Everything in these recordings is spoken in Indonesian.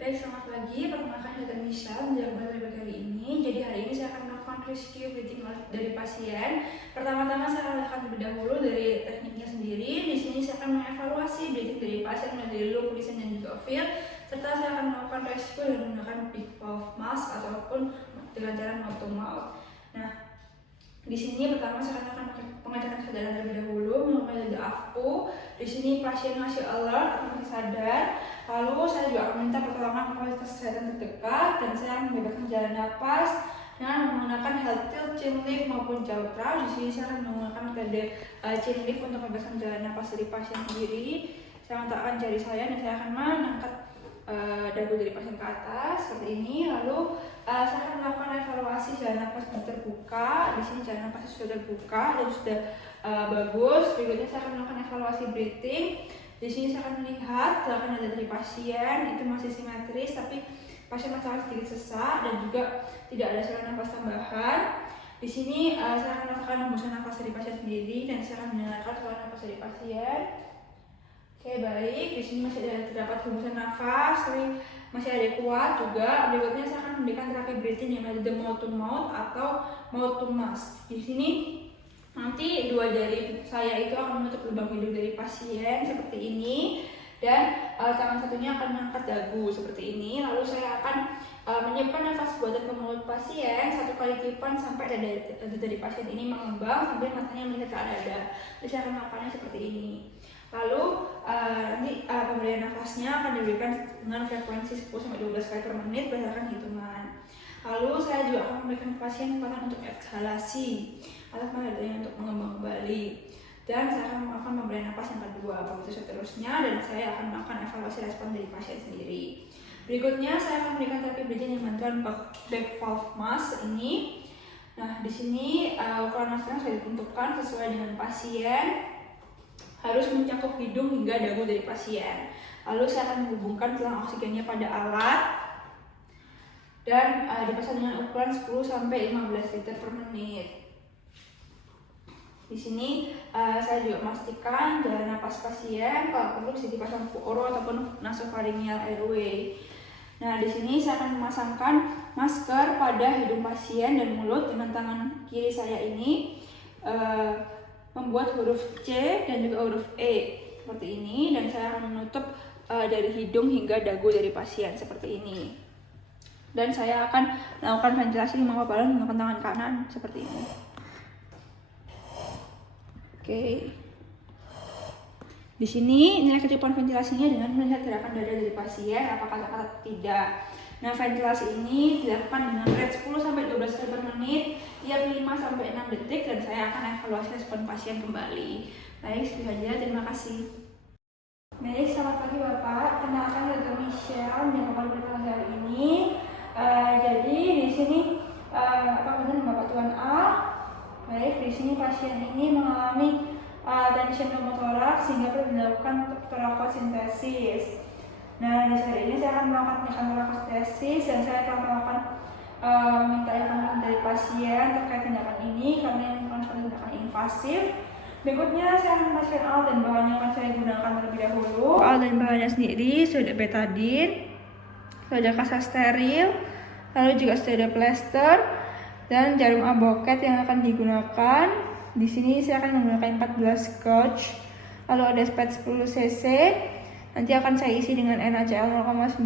Baik, selamat pagi. Perkenalkan saya Misha, menjalankan pada hari ini. Jadi hari ini saya akan melakukan rescue breathing dari pasien. Pertama-tama saya akan terlebih dahulu dari tekniknya sendiri. Di sini saya akan mengevaluasi breathing dari pasien mulai dari low, listen, dan juga feel. Serta saya akan melakukan rescue dengan menggunakan big valve mask ataupun dengan cara mouth to mouth. Nah, di sini pertama saya akan pengecekan kesadaran terlebih dahulu mulai dari AFU. Di sini pasien masih alert atau masih sadar. Lalu saya juga akan minta pertolongan fasilitas kesehatan terdekat dan saya akan membebaskan jalan napas dengan menggunakan health tilt, chin lift maupun jawtra. Di sini saya akan menggunakan metode chin lift untuk membebaskan jalan napas dari pasien sendiri. Saya meletakkan jari saya dan saya akan mengangkat dagu dari pasien ke atas seperti ini. Lalu saya akan melakukan evaluasi jalan napas yang terbuka. Di sini jalan napas sudah terbuka dan sudah bagus. Berikutnya saya akan melakukan evaluasi breathing. Di sini saya akan melihat gerakan dada dari pasien itu masih simetris, tapi pasien masih sedikit sesak dan juga tidak ada saluran nafas tambahan. Di sini saya akan merasakan hembusan nafas dari pasien sendiri dan saya akan mendengarkan saluran nafas dari pasien. Oke, baik. Di sini masih ada terdapat hembusan nafas, tapi masih ada kuat juga. Berikutnya saya akan memberikan terapi breathing yang metode mouth to mouth atau mouth to mask. Di sini nanti dua jari saya itu akan menutup lubang hidung dari pasien seperti ini dan tangan satunya akan mengangkat dagu seperti ini. Lalu saya akan menyiapkan nafas buatan ke mulut pasien satu kali tiupan sampai dada dari pasien ini mengembang sambil matanya melihat ke arah dada. Jadi saya akan melakukannya seperti ini. Lalu nanti pemberian nafasnya akan diberikan dengan frekuensi 10-12 kali per menit berdasarkan hitungan. Lalu saya juga akan memberikan pasien kesempatan untuk ekshalasi atas matanya untuk mengembang kembali. Dan saya akan melakukan pemberian napas yang kedua, begitu seterusnya, dan saya akan melakukan evaluasi respon dari pasien sendiri. Berikutnya saya akan memberikan terapi breathing yang bantuan back valve mask ini. Nah, di sini ukuran maskernya sudah ditentukan sesuai dengan pasien, harus mencakup hidung hingga dagu dari pasien. Lalu saya akan menghubungkan selang oksigennya pada alat dan dipasang dengan ukuran 10-15 liter per menit. Di sini saya juga memastikan jalan napas pasien kalau perlu bisa dipasang oro ataupun nasopharyngeal airway. Nah, di sini saya akan memasangkan masker pada hidung pasien dan mulut dengan tangan kiri saya ini membuat huruf C dan juga huruf E seperti ini, dan saya akan menutup dari hidung hingga dagu dari pasien seperti ini. Dan saya akan melakukan ventilasi 5 balon menggunakan tangan kanan seperti ini. Oke. Di sini nilai kecepatan ventilasinya dengan melihat gerakan dada dari pasien apakah tepat atau tidak. Nah, ventilasi ini dilakukan dengan rate 10-12 kali per menit tiap 5-6 detik dan saya akan evaluasi respon pasien kembali. Baik, segitu saja. Terima kasih. Baik, selamat pagi Bapak. Kenalkan Dr. Michelle yang akan berkelas hari ini. Jadi di sini apa benar Bapak Tuan A? Baik, di sini pasien ini mengalami tension pneumotoraks sehingga perlu dilakukan torakosintesis. Nah, di saat ini saya akan melakukan torakosintesis dan saya akan melakukan minta informasi dari pasien terkait tindakan ini karena ini merupakan tindakan invasif. Berikutnya saya akan memastikan alat dan bahan yang akan saya gunakan terlebih dahulu. Alat dan bahannya sendiri sudah ada betadine, sudah ada kasa steril, lalu juga sudah ada plester dan jarum aboket yang akan digunakan. Di sini saya akan menggunakan 14 scotch, lalu ada spet 10 cc. Nanti akan saya isi dengan NaCl 0,9%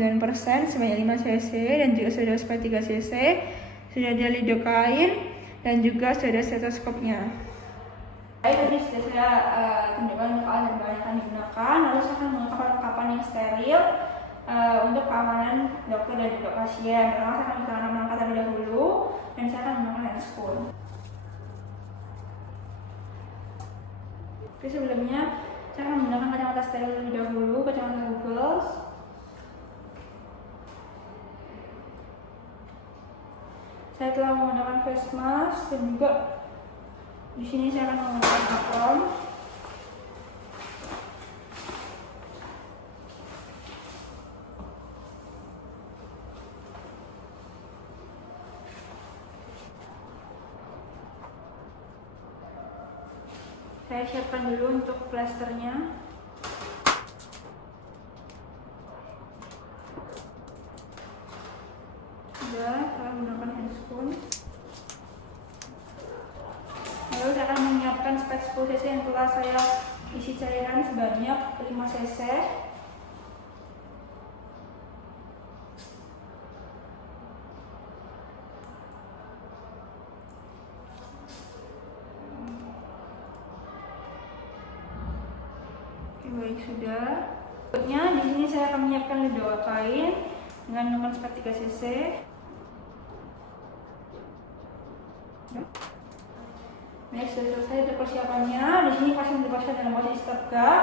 sebanyak 5 cc dan juga sudah ada spet 3 cc, sudah ada lidocaine dan juga sudah ada stetoskopnya. Baik, tadi sudah saya tunjukkan untuk alat dan bahan yang akan digunakan. Lalu saya akan menggunakan perlengkapan yang steril untuk keamanan dokter dan juga pasien. Pertama saya akan menggunakan melangkah terlebih dahulu dan saya akan menggunakan handscoon. Oke, sebelumnya saya akan menggunakan kacamata steril terlebih dahulu, kacamata goggles. Saya telah menggunakan face mask dan juga di sini saya akan menggunakan apron. Saya siapkan dulu untuk plasternya. spoon. Lalu saya akan menyiapkan spek 10 cc yang telah saya isi cairan sebanyak 5 cc. Oke, baik, sudah. Berikutnya di sini saya akan menyiapkan lidah kain dengan nomor spek 3 cc. Baik, sudah selesai untuk persiapannya. Di sini pasien dipasang dalam posisi tegak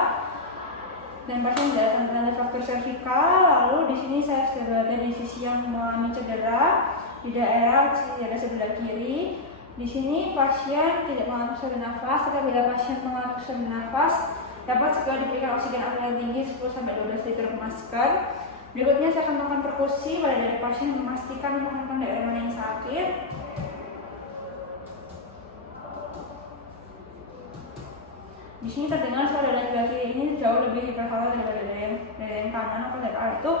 dan pasien tidak akan tanda fraktur servikal. Lalu di sini saya sudah berada di sisi yang mengalami cedera di daerah dada sebelah kiri. Di sini pasien tidak mengalami kesulitan nafas, tetapi bila pasien mengalami kesulitan nafas dapat segera diberikan oksigen aturan tinggi 10-12 liter per masker. Berikutnya saya akan melakukan perkusi pada dada pasien memastikan menekan daerah mana yang sakit. Di sini terdengar suara dada sebelah kiri ini jauh lebih hiperhal daripada dada yang kanan. Apa dari itu?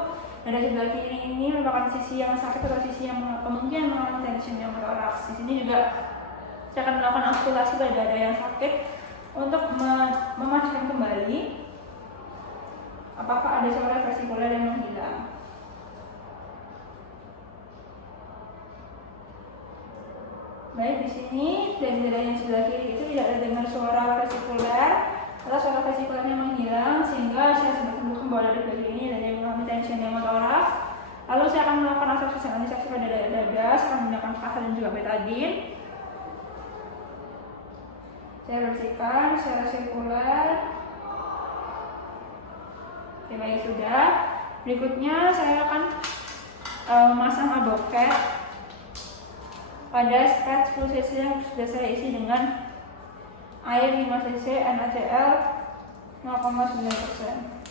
Dada sebelah kiri ini merupakan sisi yang sakit atau sisi yang kemungkinan mengalami tension yang motoraks. Di sini juga saya akan melakukan auskultasi pada dada yang sakit untuk memastikan kembali apakah ada suara vesikuler yang menghilang. Baik, di sini dari dada yang sebelah kiri itu tidak ada dengar suara vesikuler atau suara vesikulernya menghilang, sehingga saya sempat sembuhkan bahwa dada kiri ini dan yang mengalami tension pneumotoraks. Lalu saya akan melakukan antisepsi pada dada, saya akan menggunakan kasa dan juga betadine. Saya bersihkan secara sirkuler. Oke, baik, sudah. Berikutnya saya akan memasang advokat pada spek 10 cc yang sudah saya isi dengan air 5 cc NaCl 0,9%.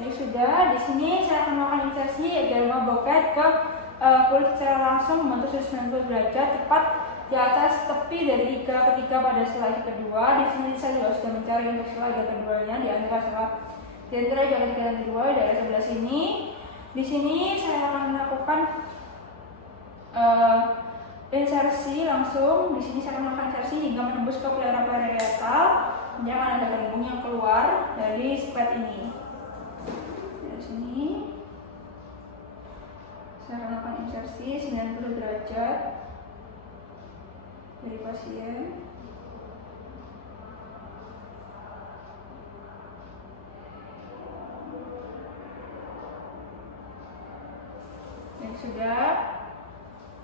Baik, sudah. Di sini saya akan melakukan insersi derma boket ke kulit secara langsung membentuk 90 derajat tepat di atas tepi dari iga ketiga pada slide kedua. Di sini saya juga sudah mencari untuk slide keduanya di antara iga ketiga dan kedua di daerah sebelah sini. Di sini saya akan melakukan insersi langsung. Di sini saya akan melakukan insersi hingga menembus ke pleura parietal. Jangan ada gelembung yang keluar dari spet ini. Dari sini saya akan lakukan insersi 90 derajat dari pasien. Yang sudah.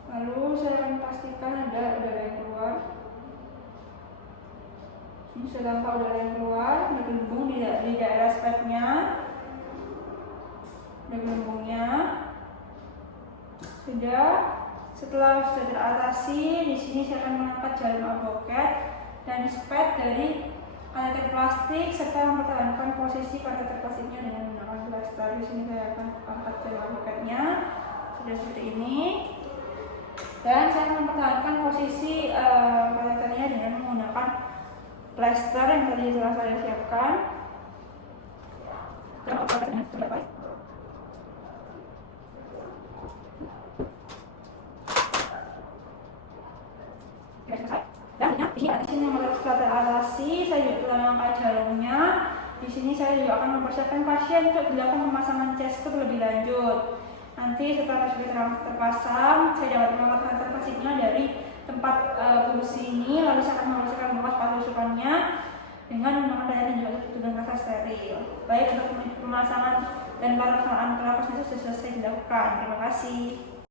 Lalu saya akan pastikan ada udara yang keluar. Ini sudah tampak udara yang keluar, bergelembung di daerah spetnya. Ada gelembungnya. Sudah. Setelah sudah teratasi, di sini saya akan mengangkat jarum advokat dan spet dari kateter plastik serta mempertahankan posisi kateter plastiknya dengan menggunakan plaster. Di sini saya akan angkat jarum advokatnya sudah seperti ini, dan saya akan mempertahankan posisi kateternya dengan menggunakan plaster yang tadi telah saya siapkan. Di sini setelah teratasi, saya juga telah mengangkat jarumnya. Di sini saya juga akan mempersiapkan pasien untuk dilakukan pemasangan chest tube lebih lanjut. Nanti setelah sudah terpasang, saya dapat melakukan terpasangnya dari tempat kursi ini. Lalu saya akan membersihkan bekas pasukannya dengan menggunakan daya dan juga tutup dengan kasa steril. Baik, untuk pemasangan dan pelaksanaan sudah selesai dilakukan. Terima kasih.